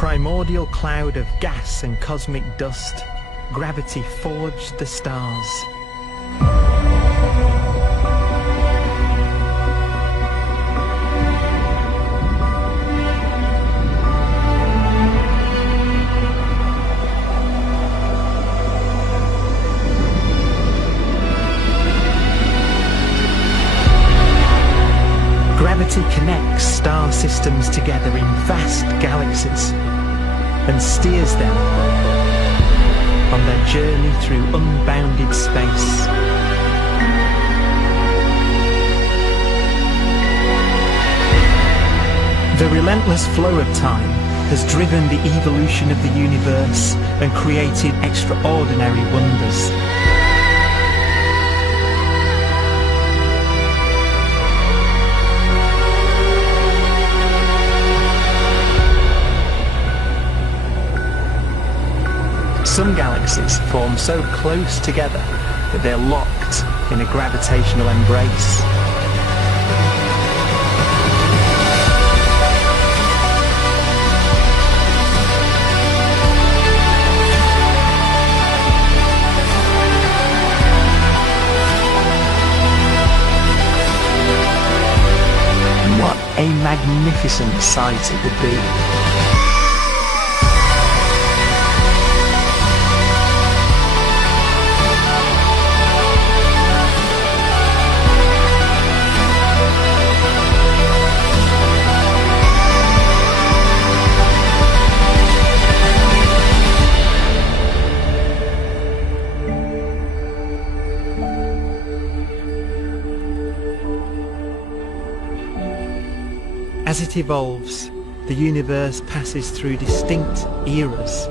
primordial cloud of gas and cosmic dust, gravity forged the stars. Gravity connects star systems together in vast galaxies and steers them on their journey through unbounded space. The relentless flow of time has driven the evolution of the universe and created extraordinary wonders. Some galaxies form so close together that they're locked in a gravitational embrace. What a magnificent sight it would be. As it evolves, the universe passes through distinct eras.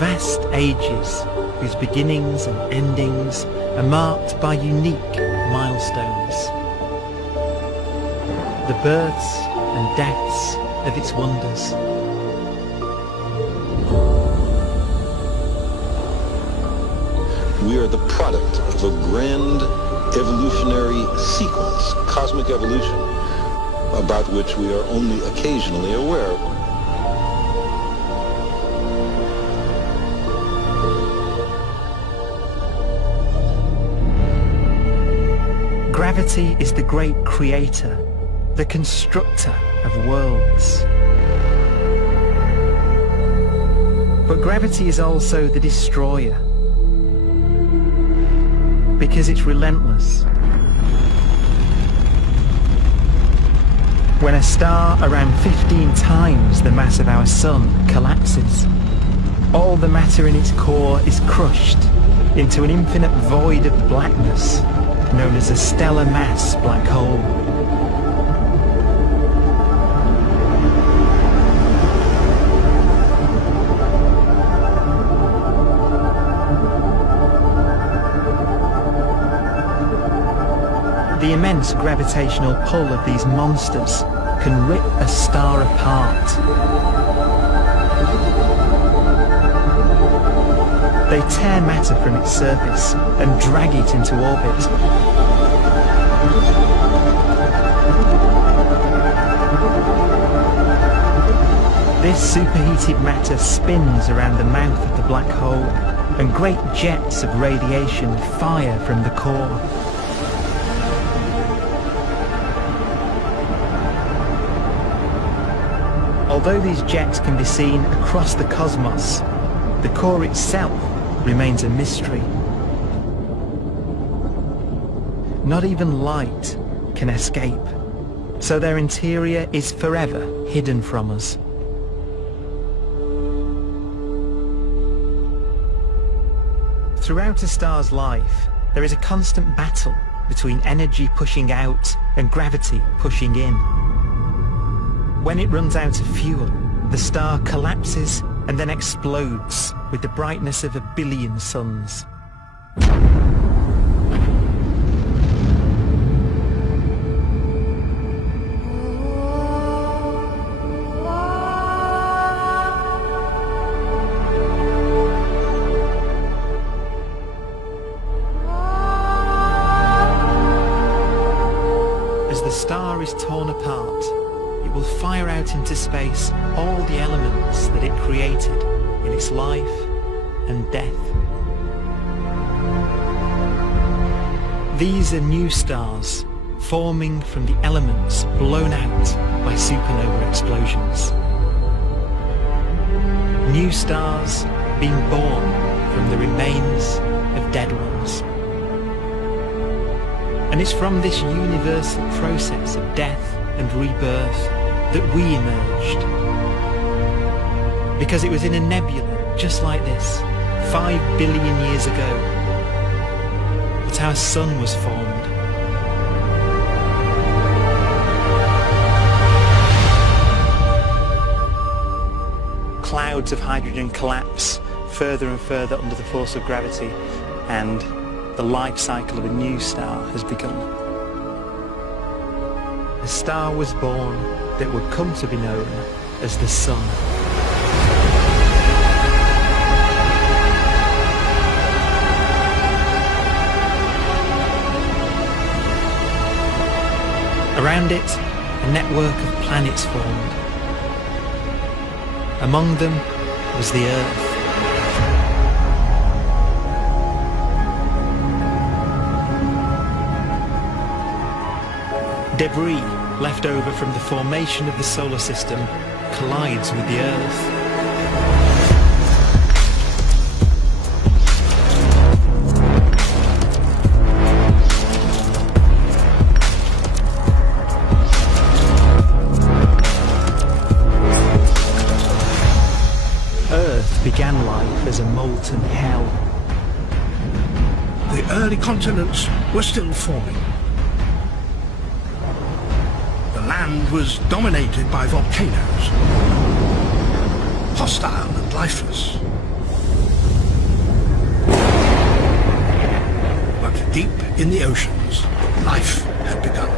Vast ages whose beginnings and endings are marked by unique milestones. The births and deaths of its wonders. We are the product of a grand evolutionary sequence, cosmic evolution, about which we are only occasionally aware. Gravity is the great creator, the constructor of worlds. But gravity is also the destroyer, because it's relentless. When a star around 15 times the mass of our Sun collapses, all the matter in its core is crushed into an infinite void of blackness known as a stellar mass black hole. The immense gravitational pull of these monsters can rip a star apart. They tear matter from its surface and drag it into orbit. This superheated matter spins around the mouth of the black hole, and great jets of radiation fire from the core. Although these jets can be seen across the cosmos, the core itself remains a mystery. Not even light can escape, so their interior is forever hidden from us. Throughout a star's life, there is a constant battle between energy pushing out and gravity pushing in. When it runs out of fuel, the star collapses and then explodes with the brightness of 1 billion suns. As the star is torn apart, it will fire out into into space all the elements that it created in its life and death. These are new stars forming from the elements blown out by supernova explosions. New stars being born from the remains of dead ones. And it's from this universal process of death and rebirth that we emerged. Because it was in a nebula just like this, 5 billion years ago, that our sun was formed. Clouds of hydrogen collapse further and further under the force of gravity, and the life cycle of a new star has begun. A star was born that would come to be known as the Sun. Around it, a network of planets formed. Among them was the Earth. Debris left over from the formation of the solar system collides with the Earth. Earth began life as a molten hell. The early continents were still forming. The land was dominated by volcanoes, hostile and lifeless. But deep in the oceans, life had begun.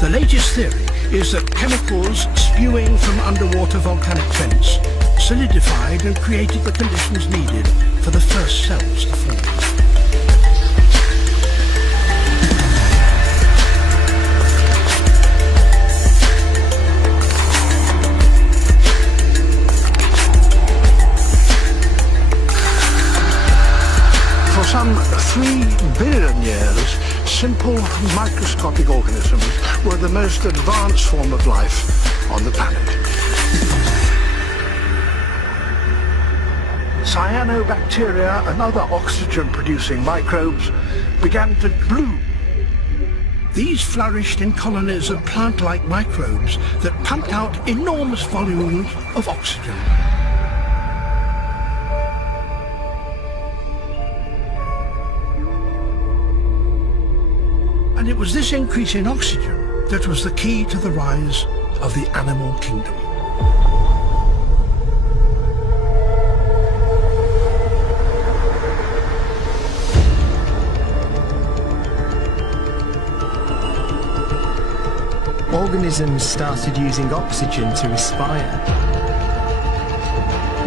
The latest theory is that chemicals spewing from underwater volcanic vents solidified and created the conditions needed for the first cells to form. For some 3 billion years, simple microscopic organisms were the most advanced form of life on the planet. Cyanobacteria and other oxygen-producing microbes began to bloom. These flourished in colonies of plant-like microbes that pumped out enormous volumes of oxygen. And it was this increase in oxygen that was the key to the rise of the animal kingdom. Organisms started using oxygen to respire,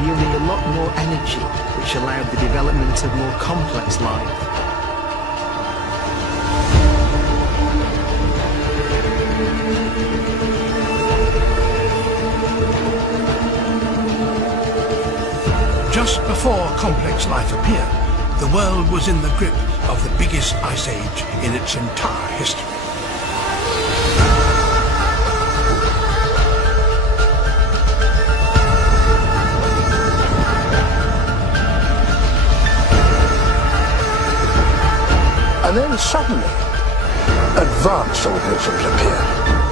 yielding a lot more energy, which allowed the development of more complex life. Just before complex life appeared, the world was in the grip of the biggest ice age in its entire history. And then suddenly, advanced organisms appeared.